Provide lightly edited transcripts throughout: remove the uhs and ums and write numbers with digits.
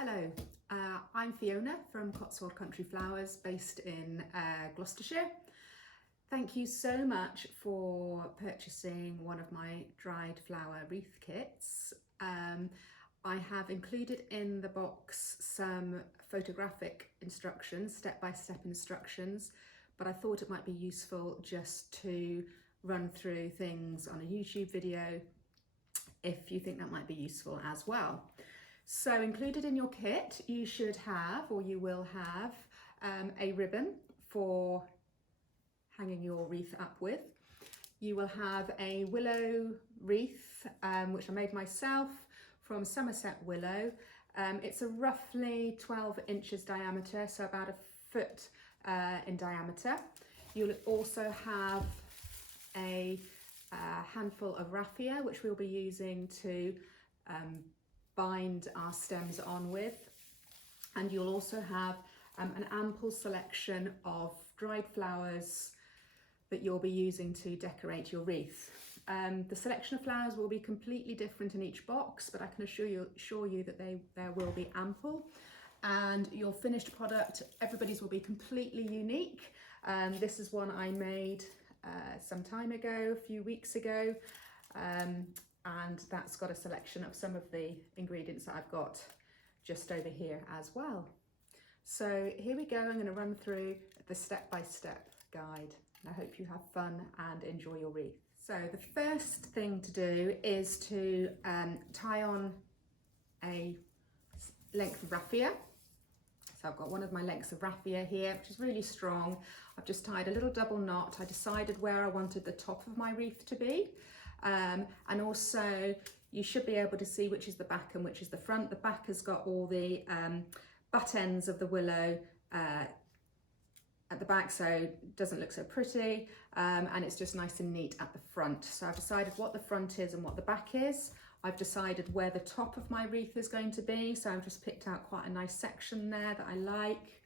Hello, I'm Fiona from Cotswold Country Flowers based in Gloucestershire. Thank you so much for purchasing one of my dried flower wreath kits. I have included in the box some photographic instructions, step-by-step instructions, but I thought it might be useful just to run through things on a YouTube video if you think that might be useful as well. So included in your kit, you should have, or you will have, a ribbon for hanging your wreath up with. You will have a willow wreath, which I made myself from Somerset willow. It's a roughly 12 inches diameter, so about a foot in diameter. You'll also have a handful of raffia, which we'll be using to bind our stems on with, and you'll also have an ample selection of dried flowers that you'll be using to decorate your wreath. The selection of flowers will be completely different in each box, but I can assure you that there will be ample, and your finished product, everybody's will be completely unique. This is one I made some time ago, a few weeks ago, and that's got a selection of some of the ingredients that I've got just over here as well. So here we go, I'm going to run through the step-by-step guide, and I hope you have fun and enjoy your wreath. So the first thing to do is to tie on a length of raffia. So I've got one of my lengths of raffia here, which is really strong. I've just tied a little double knot. I decided where I wanted the top of my wreath to be. And also you should be able to see which is the back and which is the front. The back has got all the butt ends of the willow at the back, so it doesn't look so pretty, and it's just nice and neat at the front. So I've decided what the front is and what the back is. I've decided where the top of my wreath is going to be, so I've just picked out quite a nice section there that I like.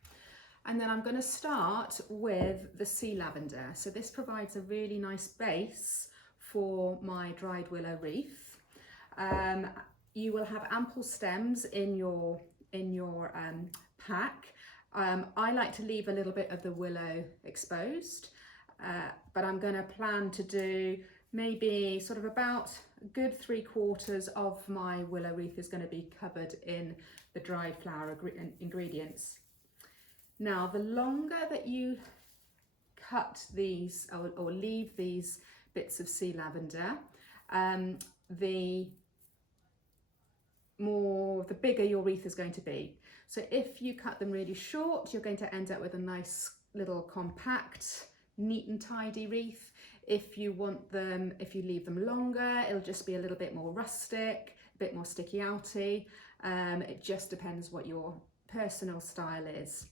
And then I'm going to start with the sea lavender. So this provides a really nice base for my dried willow wreath. You will have ample stems in your pack. I like to leave a little bit of the willow exposed, but I'm going to plan to do maybe sort of about a good 3/4 of my willow wreath is going to be covered in the dried flower ingredients. Now, the longer that you cut these or leave these bits of sea lavender, the bigger your wreath is going to be. So if you cut them really short, you're going to end up with a nice little compact, neat and tidy wreath. If you leave them longer, it'll just be a little bit more rustic, a bit more sticky outy. It just depends what your personal style is.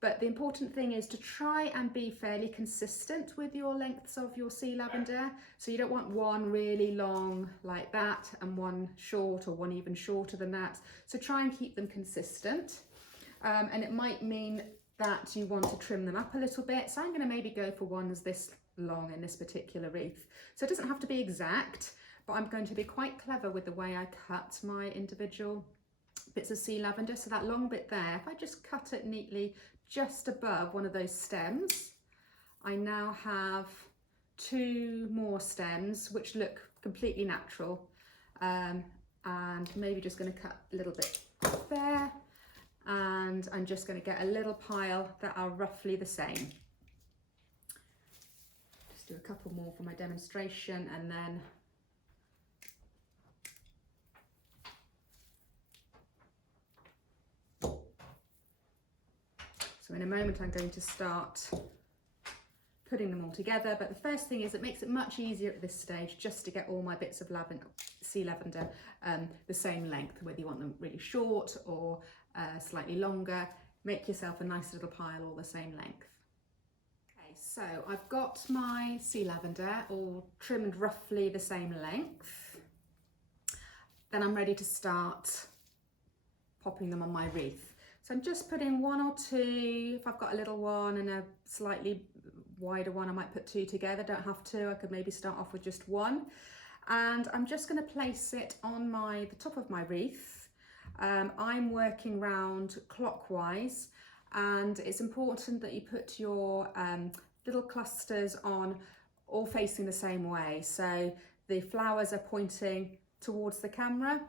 But the important thing is to try and be fairly consistent with your lengths of your sea lavender. So you don't want one really long like that and one short or one even shorter than that. So try and keep them consistent. And it might mean that you want to trim them up a little bit. So I'm going to maybe go for ones this long in this particular wreath. So it doesn't have to be exact, but I'm going to be quite clever with the way I cut my individual bits of sea lavender. So that long bit there, if I just cut it neatly just above one of those stems, I now have 2 more stems which look completely natural, and maybe just going to cut a little bit there, and I'm just going to get a little pile that are roughly the same. Just do a couple more for my demonstration, and then so in a moment I'm going to start putting them all together, but the first thing is it makes it much easier at this stage just to get all my bits of sea lavender the same length, whether you want them really short or slightly longer. Make yourself a nice little pile all the same length. Okay, so I've got my sea lavender all trimmed roughly the same length. Then I'm ready to start popping them on my wreath. So I'm just putting 1 or 2, if I've got a little one and a slightly wider one, I might put 2 together, don't have to, I could maybe start off with just 1. And I'm just going to place it on the top of my wreath, I'm working round clockwise, and it's important that you put your little clusters on all facing the same way. So the flowers are pointing towards the camera,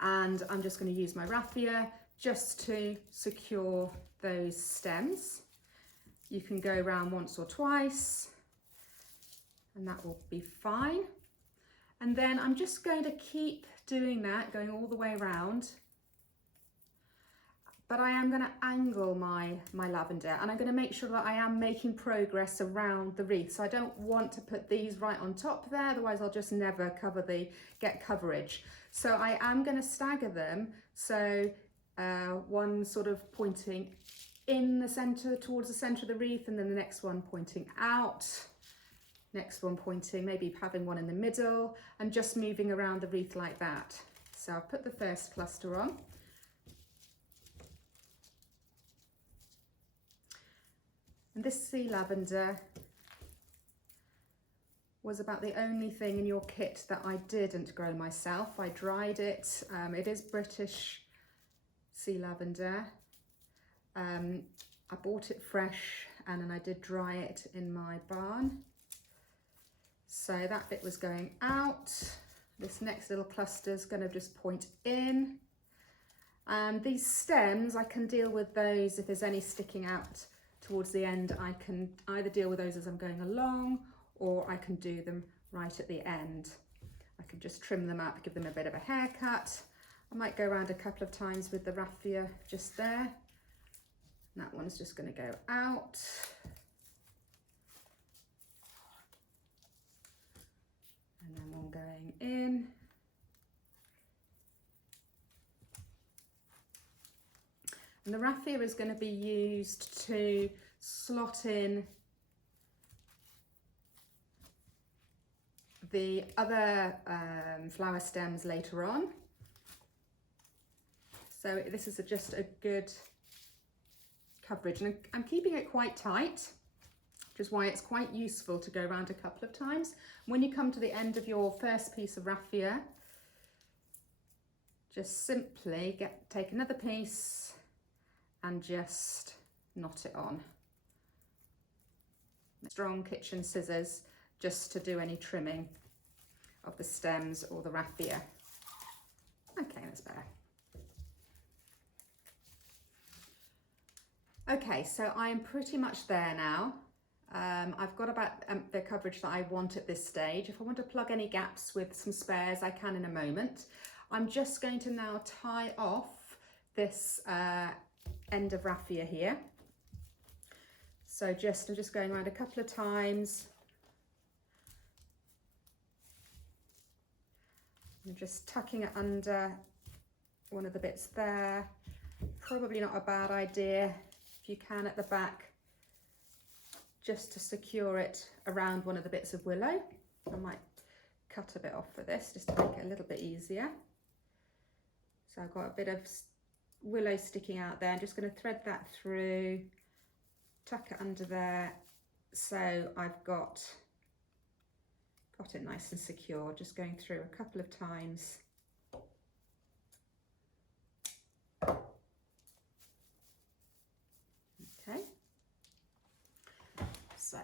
and I'm just going to use my raffia just to secure those stems. You can go around once or twice and that will be fine. And then I'm just going to keep doing that, going all the way around. But I am going to angle my lavender, and I'm going to make sure that I am making progress around the wreath. So I don't want to put these right on top there, otherwise I'll just never get coverage. So I am going to stagger them, so one sort of pointing in the centre, towards the centre of the wreath, and then the next one pointing out, next one pointing, maybe having one in the middle, and just moving around the wreath like that. So I've put the first cluster on. And this sea lavender was about the only thing in your kit that I didn't grow myself. I dried it. It is British sea lavender. I bought it fresh and then I did dry it in my barn. So that bit was going out. This next little cluster is going to just point in. These stems, I can deal with those if there's any sticking out towards the end. I can either deal with those as I'm going along, or I can do them right at the end. I can just trim them up, give them a bit of a haircut. I might go around a couple of times with the raffia just there. And that one's just going to go out. And then one going in. And the raffia is going to be used to slot in the other flower stems later on. So this is just a good coverage, and I'm keeping it quite tight, which is why it's quite useful to go around a couple of times. When you come to the end of your first piece of raffia, just simply take another piece and just knot it on. Strong kitchen scissors just to do any trimming of the stems or the raffia. Okay, that's better. Okay, so I am pretty much there now. I've got about the coverage that I want at this stage. If I want to plug any gaps with some spares, I can in a moment. I'm just going to now tie off this end of raffia here. So I'm just going around a couple of times. I'm just tucking it under one of the bits there. Probably not a bad idea, if you can, at the back, just to secure it around one of the bits of willow. I might cut a bit off for this just to make it a little bit easier. So I've got a bit of willow sticking out there. I'm just going to thread that through, tuck it under there, so I've got it nice and secure. Just going through a couple of times. Okay, so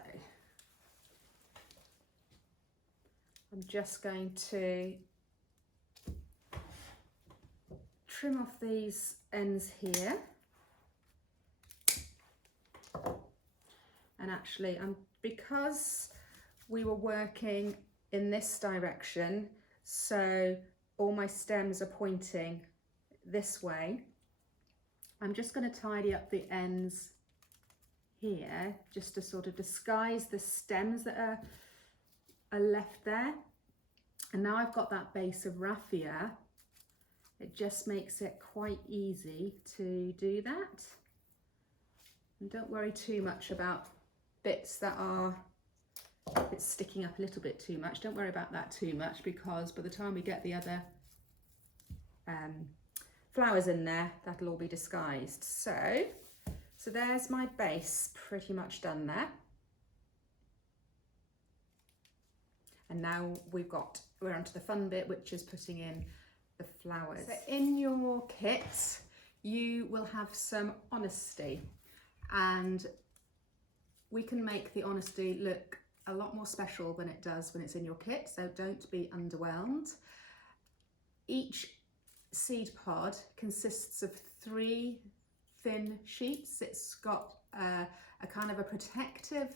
I'm just going to trim off these ends here, and actually because we were working in this direction, so all my stems are pointing this way, I'm just going to tidy up the ends here just to sort of disguise the stems that are left there. And now I've got that base of raffia, it just makes it quite easy to do that. And don't worry too much about bits that are sticking up a little bit too much. Don't worry about that too much, because by the time we get the other flowers in there, that'll all be disguised. So there's my base pretty much done there. And now we're onto the fun bit, which is putting in the flowers. So in your kit, you will have some honesty, and we can make the honesty look a lot more special than it does when it's in your kit, so don't be underwhelmed. Each seed pod consists of 3 thin sheets. It's got a kind of a protective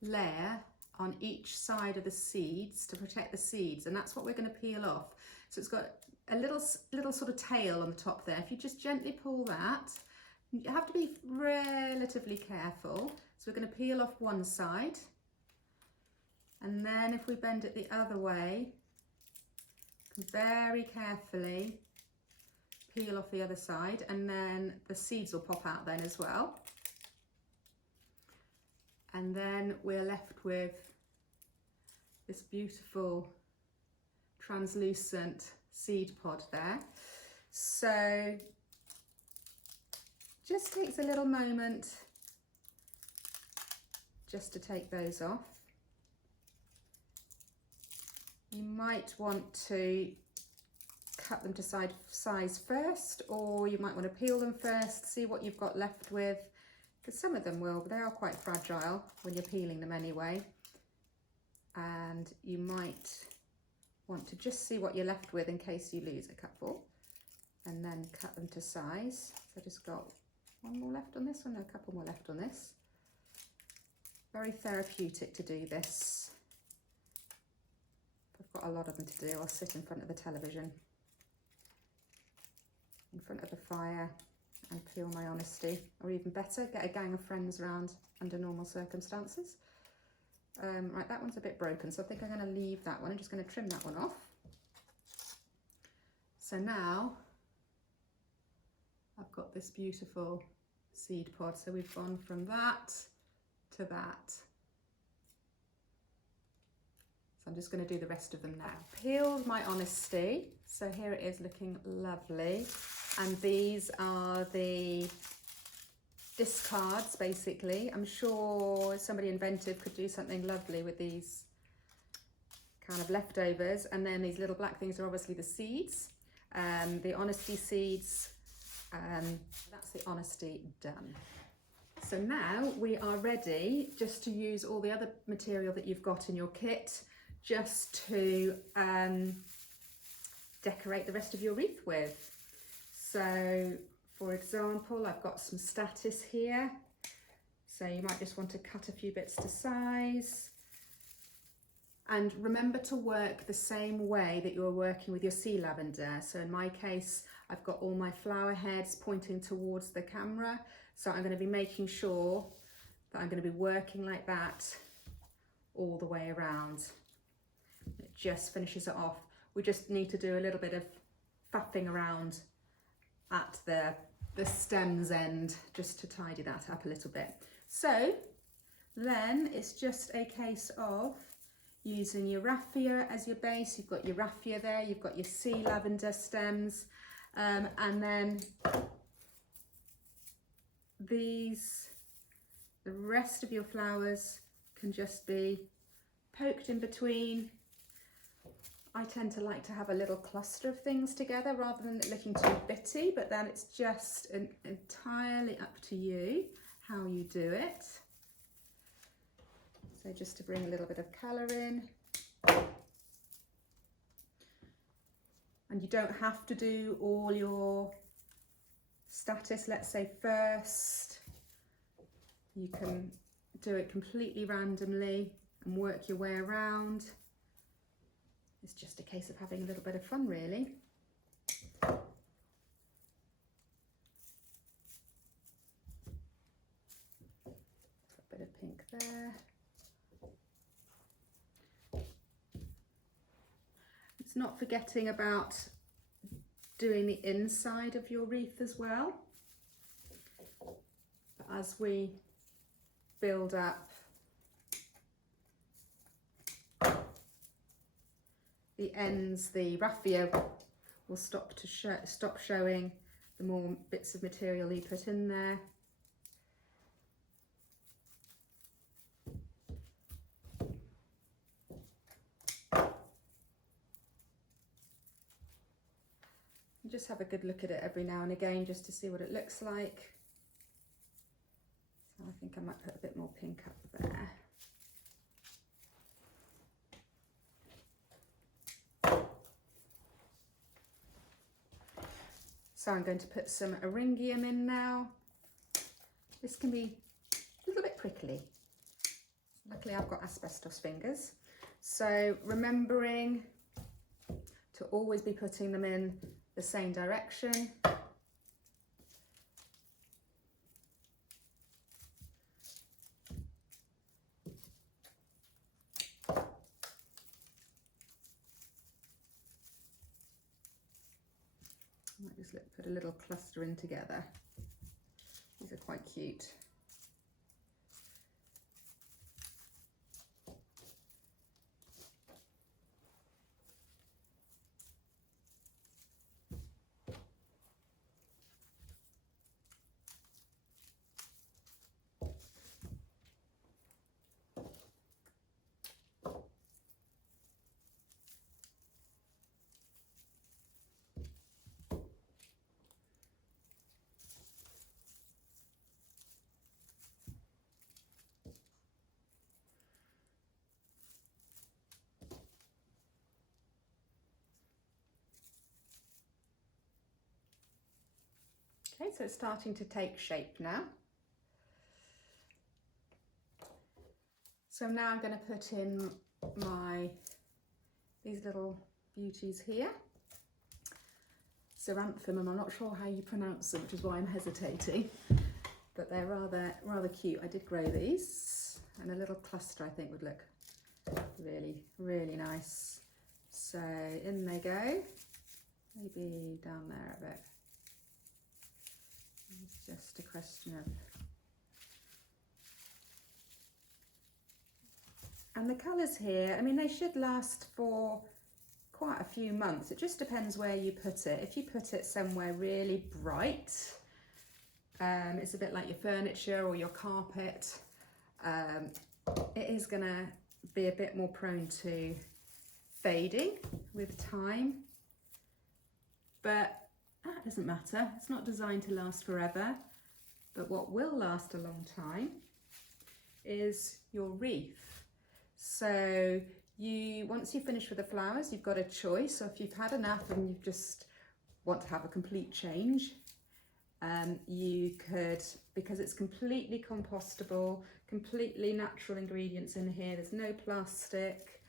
layer on each side of the seeds to protect the seeds, and that's what we're going to peel off. So it's got a little sort of tail on the top there. If you just gently pull that, you have to be relatively careful. So we're going to peel off one side, and then if we bend it the other way, very carefully peel off the other side, and then the seeds will pop out then as well. And then we're left with this beautiful translucent seed pod there. So just takes a little moment just to take those off. You might want to cut them to size first, or you might want to peel them first, see what you've got left with, because some of them they are quite fragile when you're peeling them anyway, and you might want to just see what you're left with in case you lose a couple, and then cut them to size. So I just got one more left on this one, a couple more left on this. Very therapeutic to do this. I've got a lot of them to do. I'll sit in front of the television, in front of the fire, and peel my honesty, or even better, get a gang of friends around under normal circumstances. Right, that one's a bit broken, so I think I'm going to leave that one. I'm just going to trim that one off. So now I've got this beautiful seed pod. So we've gone from that to that. So I'm just going to do the rest of them now. Peeled my honesty. So here it is, looking lovely. And these are the discards, basically. I'm sure somebody inventive could do something lovely with these kind of leftovers. And then these little black things are obviously the seeds, the honesty seeds. That's the honesty done. So now we are ready just to use all the other material that you've got in your kit just to decorate the rest of your wreath with. So for example, I've got some statice here. So you might just want to cut a few bits to size. And remember to work the same way that you're working with your sea lavender. So in my case, I've got all my flower heads pointing towards the camera. So I'm going to be making sure that I'm going to be working like that all the way around. It just finishes it off. We just need to do a little bit of faffing around at the stem's end just to tidy that up a little bit. So then it's just a case of using your raffia as your base. You've got your raffia there, you've got your sea lavender stems, and then the rest of your flowers can just be poked in between. I tend to like to have a little cluster of things together rather than it looking too bitty, but then it's just entirely up to you how you do it. So just to bring a little bit of colour in. And you don't have to do all your statice, let's say, first. You can do it completely randomly and work your way around. It's just a case of having a little bit of fun, really. A bit of pink there. It's not forgetting about doing the inside of your wreath as well. But as we build up the ends, the raffia will stop showing the more bits of material you put in there. just have a good look at it every now and again just to see what it looks like. So I think I might put a bit more pink up there. So I'm going to put some eryngium in now. This can be a little bit prickly. Luckily I've got asbestos fingers. So remembering to always be putting them in the same direction. I might just put a little cluster in together. These are quite cute. Okay, so it's starting to take shape now. So now I'm going to put in these little beauties here. Xeranthemum, I'm not sure how you pronounce them, which is why I'm hesitating, but they're rather cute. I did grow these, and a little cluster I think would look really, really nice. So in they go, maybe down there a bit. It's just a question of, and the colours here, I mean, they should last for quite a few months. It just depends where you put it. If you put it somewhere really bright, it's a bit like your furniture or your carpet, it is going to be a bit more prone to fading with time, but that doesn't matter. It's not designed to last forever, but what will last a long time is your wreath. So once you finish with the flowers, you've got a choice. So if you've had enough and you just want to have a complete change, you could, because it's completely compostable, completely natural ingredients in here, there's no plastic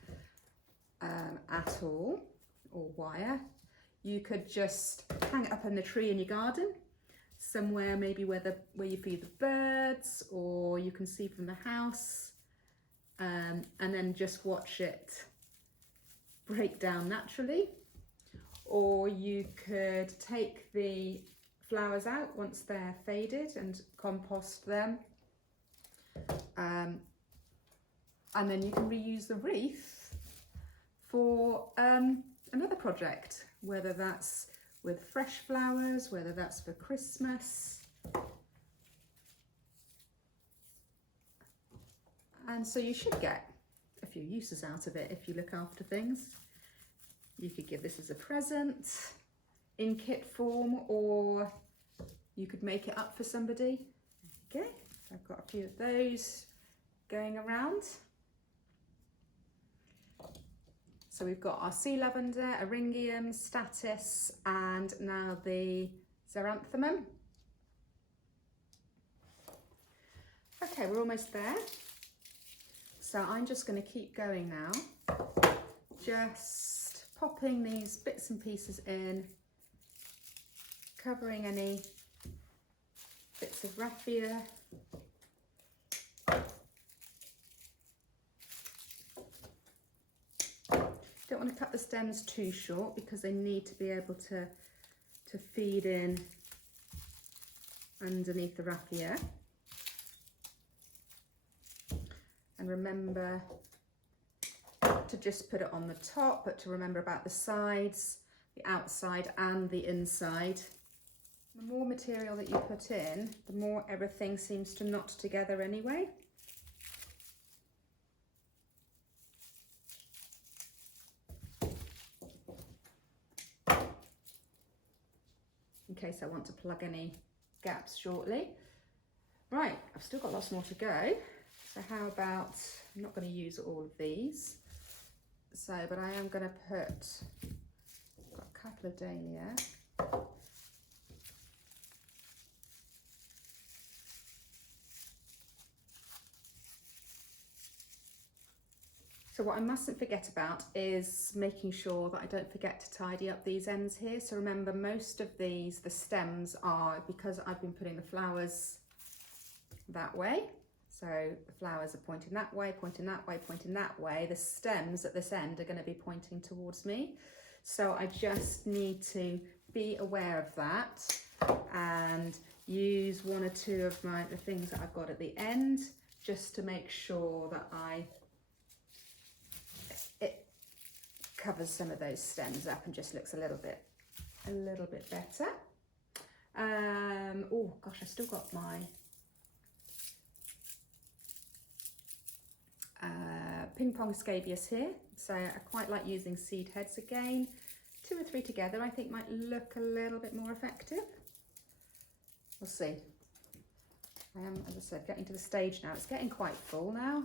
at all, or wire. You could just hang it up in the tree in your garden, somewhere maybe where you feed the birds, or you can see from the house, and then just watch it break down naturally. Or you could take the flowers out once they're faded and compost them, and then you can reuse the wreath for another project, whether that's with fresh flowers, whether that's for Christmas. And so you should get a few uses out of it if you look after things. You could give this as a present in kit form, or you could make it up for somebody. Okay, so I've got a few of those going around. So we've got our sea lavender, eryngium, statice, and now the xeranthemum. Okay, we're almost there. So I'm just going to keep going now, just popping these bits and pieces in, covering any bits of raffia. Don't want to cut the stems too short because they need to be able to feed in underneath the raffia. And remember to just put it on the top, but to remember about the sides, the outside and the inside. The more material that you put in, the more everything seems to knot together anyway. in case I want to plug any gaps shortly. Right, I've still got lots more to go. So how about, I'm not going to use all of these. So, but I am going to put, I've got a couple of dahlia. So what I mustn't forget about is making sure that I don't forget to tidy up these ends here. So remember, most of these, the stems are, because I've been putting the flowers that way. So the flowers are pointing that way, pointing that way, pointing that way. The stems at this end are going to be pointing towards me. So I just need to be aware of that and use one or two of the things that I've got at the end just to make sure that it covers some of those stems up and just looks a little bit better. Oh gosh, I've still got my ping pong scabious here, so I quite like using seed heads again. 2 or 3 together I think might look a little bit more effective. We'll see. I am, as I said, getting to the stage now. It's getting quite full now.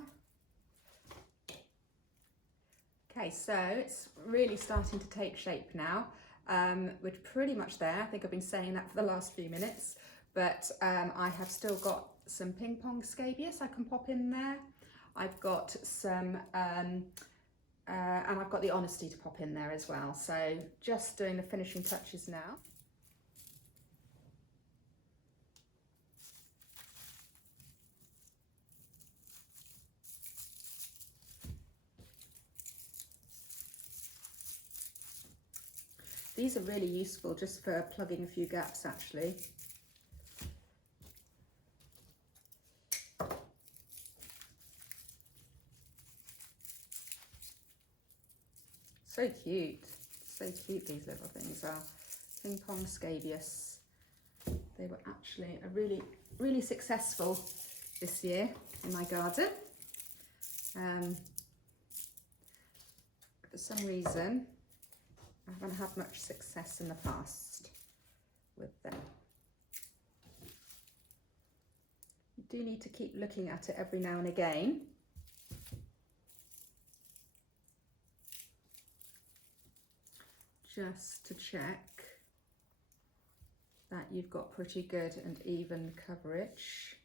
Okay, so it's really starting to take shape now. We're pretty much there. I think I've been saying that for the last few minutes, but I have still got some ping pong scabious I can pop in there. I've got some, and I've got the honesty to pop in there as well. So just doing the finishing touches now. These are really useful just for plugging a few gaps actually. So cute, these little things are. Ping pong scabious. They were actually really successful this year in my garden. For some reason, I haven't had much success in the past with them. You do need to keep looking at it every now and again. Just to check that you've got pretty good and even coverage.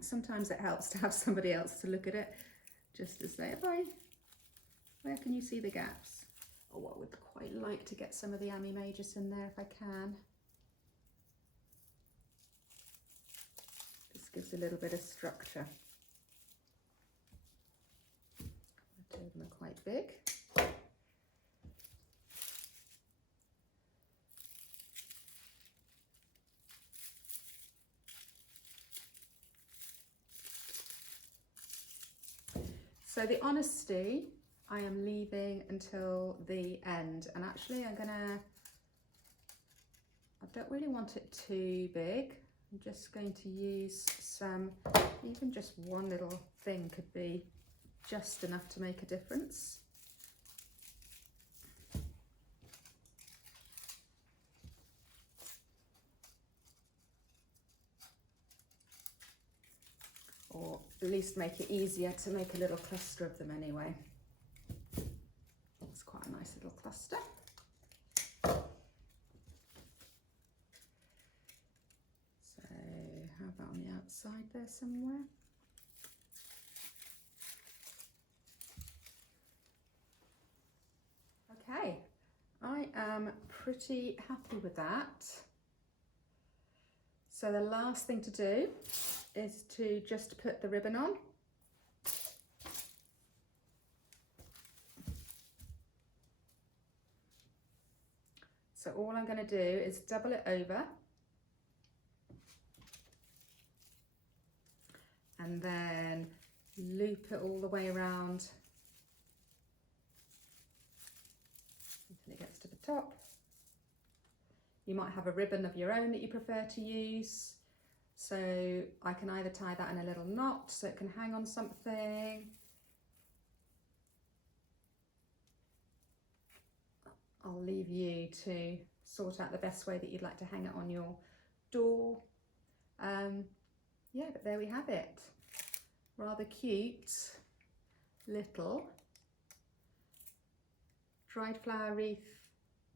Sometimes it helps to have somebody else to look at it, just to say, where can you see the gaps? Oh, I would quite like to get some of the Ami Majus in there if I can. This gives a little bit of structure. Two of them are quite big. So the honesty I am leaving until the end, and actually I don't really want it too big. I'm just going to use some, even just one little thing could be just enough to make a difference. Or at least make it easier to make a little cluster of them anyway. It's quite a nice little cluster. So how about on the outside there somewhere? Okay, I am pretty happy with that. So the last thing to do is to just put the ribbon on. So all I'm going to do is double it over and then loop it all the way around until it gets to the top. You might have a ribbon of your own that you prefer to use. So I can either tie that in a little knot so it can hang on something. I'll leave you to sort out the best way that you'd like to hang it on your door. Yeah, but there we have it. Rather cute little dried flower wreath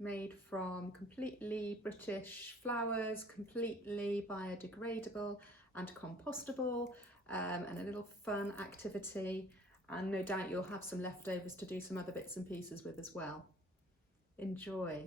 made from completely British flowers, completely biodegradable and compostable, and a little fun activity, and no doubt you'll have some leftovers to do some other bits and pieces with as well. Enjoy.